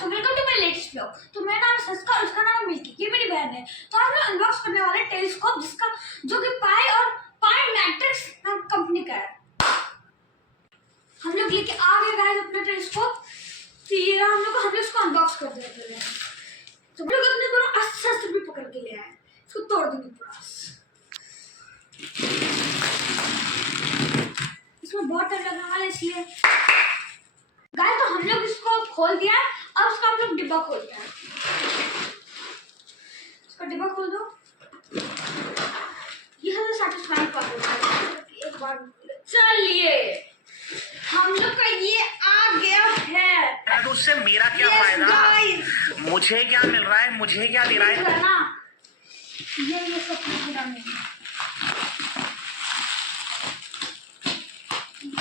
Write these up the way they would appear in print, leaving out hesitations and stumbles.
तो welcome to my latest blog. तो मेरा नाम सस्का और उसका नाम मिल्की, ये मेरी बहन है। तो हम लोग अनबॉक्स करने वाले टेलीस्कोप जिसका जो कि पाई और पाई मैट्रिक्स कंपनी का है। हम लोग लेके आ गए गाइस अपना टेलीस्कोप। तो ये रहा हम लोग इसको अनबॉक्स कर देते हैं। तो हम लोग अपने दोनों अस्त्र भी पकड़ के ले आए, इसको तोड़ देंगे पूरा। इसमें बहुत डर लगने वाला है इसलिए गाइस। तो हम लोग इसको खोल दिया, अब इसका हम लोग डिब्बा खोलते हैं। इसका डिब्बा खोल दो। ये सबसे सैटिस्फाइंग पार्ट होता है। एक बार चलिए हम लोग का ये आ गया है। तो उससे मेरा क्या फायदा? मुझे क्या मिल रहा है, मुझे क्या दे रहा है ना? ये सब पूरा नहीं,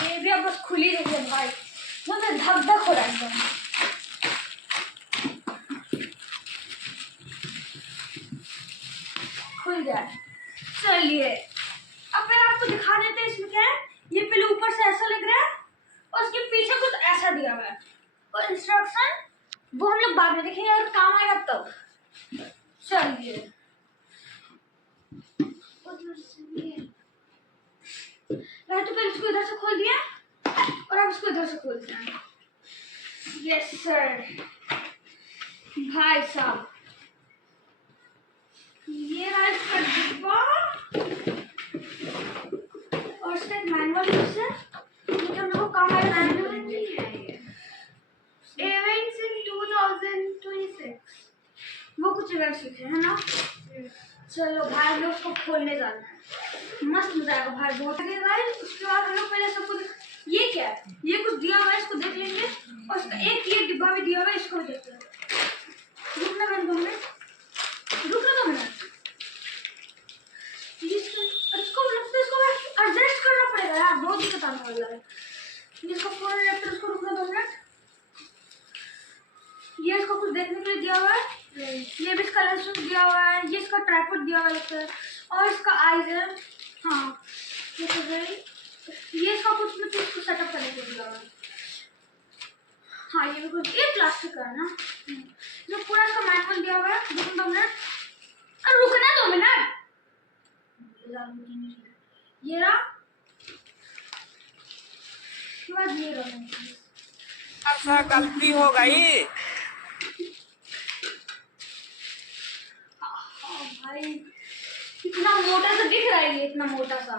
ये भी अब बस खुली रही है भाई। मुझे धक धक हो रहा है एकदम। खुल गया। चलिए अब पहले आपको दिखा देते हैं इसमें क्या है। ये पहले ऊपर से ऐसा लग रहा है और उसके पीछे कुछ ऐसा दिया हुआ है और इंस्ट्रक्शन वो हम लोग बाद में देखेंगे अगर काम आएगा तब। चलिए तो पहले इसको इधर से खोल दिया और अब इसको इधर से खोलते हैं। यस सर भाई साहब, ये रहा इसका डिब्बा और इसका एक मैनुअल है। ये हम लोग को काम आएगा। इवेंट्स इन 2026 वो कुछ इवेंट्स लिखे हैं ना। चलो भाई हम लोग उसको खोलने जाना है, मस्त मजा आएगा भाई, बहुत लगेगा। उसके बाद हम लोग पहले सबको ये क्या है, ये कुछ दिया हुआ है इसको देख लेंगे और इसका एक ये डिब्बा भी दिया हुआ है, इसको भी देखते हैं। रुकना बंद दो मिनट, रुकना 2 मिनट। इसको एडजस्ट करना पड़ेगा यार, बहुत दिक्कत आने वाला है। इसको फोन लैपटॉप इसको रुकना 2 मिनट। ये इसको कुछ देखने के लिए दिया हुआ है, ये भी इसका लेंस दिया हुआ है, ये इसका ट्राइपॉड दिया हुआ है और इसका आईज है। हाँ ये तो है, ये इसका कुछ भी इसको सेटअप करने के लिए दिया हुआ है। हाँ ये भी कुछ, ये प्लास्टिक का है ना। जो पूरा इसका मैनुअल दिया हुआ है। रुकना 2 मिनट, अरे रुकना 2 मिनट। ये रहा, इसके बाद ये रहा। ऐसा गलती हो गई। भाई इतना मोटा सा दिख रहा है, ये इतना मोटा सा।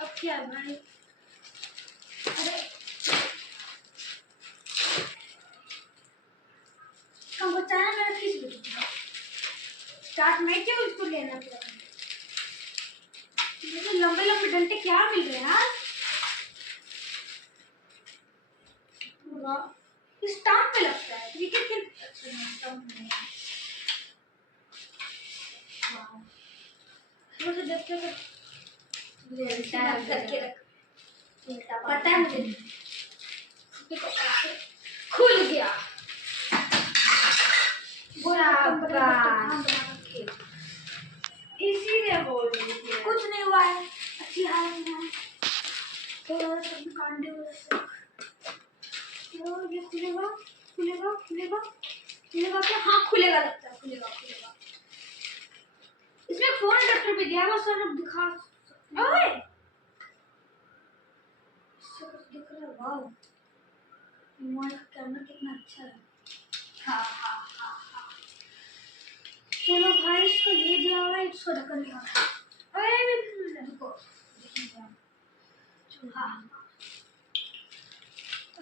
अब क्या है भाई? अरे हमको चैनल मेरा किस लिए स्टार्ट में क्यों इसको लेना पड़ा? मुझे लंबे लंबे डंडे क्या मिल रहे हैं यार? स्टाम्प पे लगता है क्रिकेट के। अच्छा स्टाम्प नहीं है। मुझे देखते हैं करके रख, पता है मुझे। देखो ऐसे खुल गया। इसीलिए बोल रही थी कुछ नहीं हुआ है, अच्छी हालत में है। थोड़ा सा कांडे वैसे तो ये खुलेगा खुलेगा खुलेगा खुलेगा क्या? हाँ खुलेगा, लगता है खुलेगा खुलेगा। इसमें फोन अडेप्टर भी दिया है, वो सर दिखा सकते हैं। ओए इससे कुछ दिख रहा है। वाओ मोबाइल का कैमरा कितना अच्छा है। हाँ हाँ हाँ हाँ। चलो भाई इसको ये दिया हुआ है, इसको ढक्कन दिया हुआ है। अरे देखो हाँ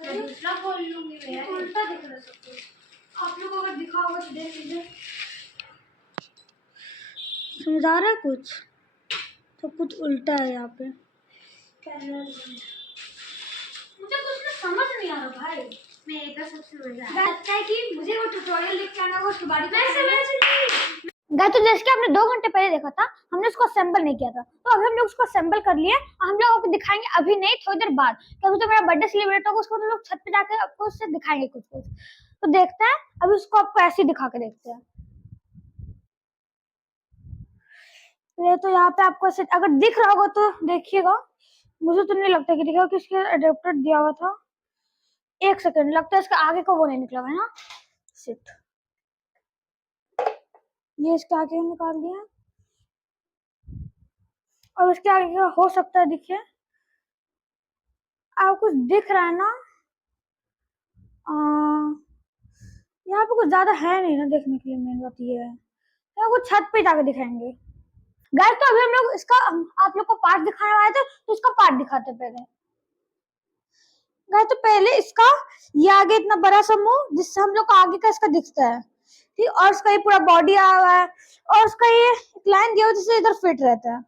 दूसरा बोल लूंगी मैं। उल्टा दिख रहा है सब कुछ। आप लोग अगर दिखा होगा तो देख लीजिए। समझा रहा है कुछ तो कुछ उल्टा है यहाँ पे। मुझे कुछ ना समझ नहीं आ रहा भाई। मेरे का सबसे मजा लगता है कि मुझे वो ट्यूटोरियल देख के आना होगा, उसके बाद गाइस तो जैसे कि आपने 2 घंटे पहले देखा था, हमने उसको असेंबल नहीं किया था, तो अभी हम लोग उसको असेंबल कर लिए। हम लोग आपको दिखाएंगे, अभी नहीं थोड़ी देर बाद, क्योंकि तो मेरा बर्थडे सेलिब्रेट होगा, उसको हम लोग छत पे जाकर आपको उससे दिखाएंगे कुछ कुछ। तो देखते हैं, अभी उसको आपको ऐसे ही दिखा के देखते हैं। ये तो यहाँ पे आपको अगर दिख रहा होगा तो देखिएगा, मुझे तो नहीं लगता कि दिखा, किसके अडेप्टर दिया हुआ था। एक सेकंड, लगता है इसके आगे का वो नहीं निकला है ना। शिट, ये इसके आगे निकाल दिया, और इसके आगे का हो सकता है दिखे। आपको कुछ दिख रहा है ना? यहाँ पे कुछ ज्यादा है नहीं ना देखने के लिए, मेन बात ये है। तो कुछ छत पे जाके दिखाएंगे गाइस। तो अभी हम लोग इसका आप लोग को पार्ट दिखाने वाले थे, तो इसका पार्ट दिखाते पहले गाइस। तो पहले इसका ये आगे इतना बड़ा सा मुंह, जिससे हम लोग को आगे का इसका दिखता है, ठीक। और इसका ये पूरा बॉडी आया हुआ है, और उसका ये लाइन दिया हुआ है जिससे इधर फिट रहता है,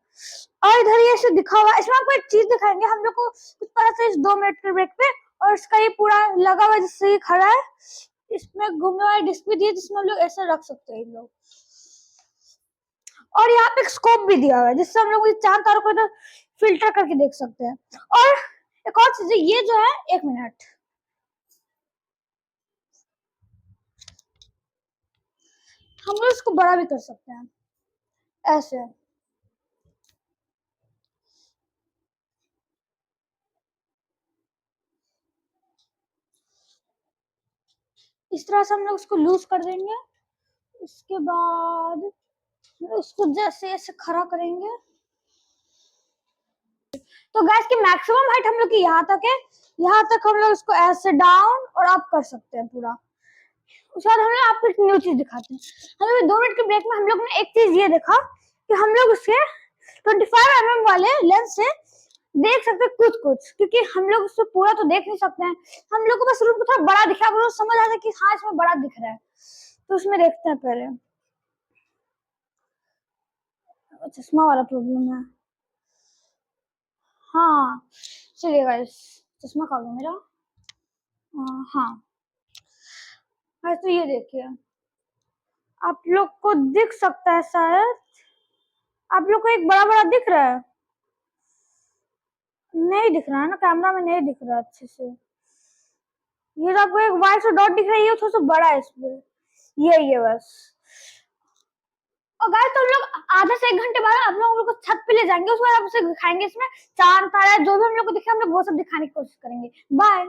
और इधर ये ऐसे दिखा हुआ है। इसमें आपको एक चीज दिखाएंगे हम लोग को कुछ पता चला इस 2 मिनट के ब्रेक पे। और इसका ये पूरा लगा हुआ है जिससे ये खड़ा है। इसमें घूमने वाला डिस्क भी दिया जिसमें हम लोग ऐसे रख सकते हैं लोग। और यहाँ पे एक स्कोप भी दिया हुआ है जिससे हम लोग चांद तारों को इधर फिल्टर करके देख सकते हैं। और एक और चीज, ये जो है, 1 मिनट, हम लोग इसको बड़ा भी कर सकते हैं ऐसे। इस तरह से हम लोग उसको लूज कर देंगे। उसके बाद उसको जैसे ऐसे खड़ा करेंगे। तो गैस की मैक्सिमम हाइट हम लोग की यहाँ तक है। यहाँ तक हम लोग इसको ऐसे डाउन और अप कर सकते हैं पूरा। उसके बाद हम लोग आपको एक न्यू चीज दिखाते हैं। हम लोग 2 मिनट के ब्रेक में हम लोग ने एक चीज ये देखा कि हम लोग उसके 25 mm वाले लेंस से देख सकते हैं कुछ कुछ, क्योंकि हम लोग उससे पूरा तो देख नहीं सकते हैं। हम लोग को बस रूम को थोड़ा बड़ा दिखा, अगर समझ आता है कि हाँ इसमें बड़ा दिख रहा है, तो उसमें देखते हैं पहले। चश्मा वाला प्रॉब्लम है। हाँ चलिए गाइस, चश्मा खा लो मेरा। हाँ तो ये देखिए, आप लोग को दिख सकता है शायद। आप लोग को एक बड़ा बड़ा दिख रहा है? नहीं दिख रहा है ना, कैमरा में नहीं दिख रहा अच्छे से। ये तो आपको एक व्हाइट सा डॉट दिख रहा है, ये थोड़ा सा बड़ा है इसमें, ये बस। और गाइस तो हम लोग आधा से 1 घंटे बाद आप लोग को छत पे ले जाएंगे, उसके बाद आप उसे दिखाएंगे इसमें चांद तारा जो भी हम लोग को दिखे, हम लोग वो सब दिखाने की कोशिश करेंगे। बाय।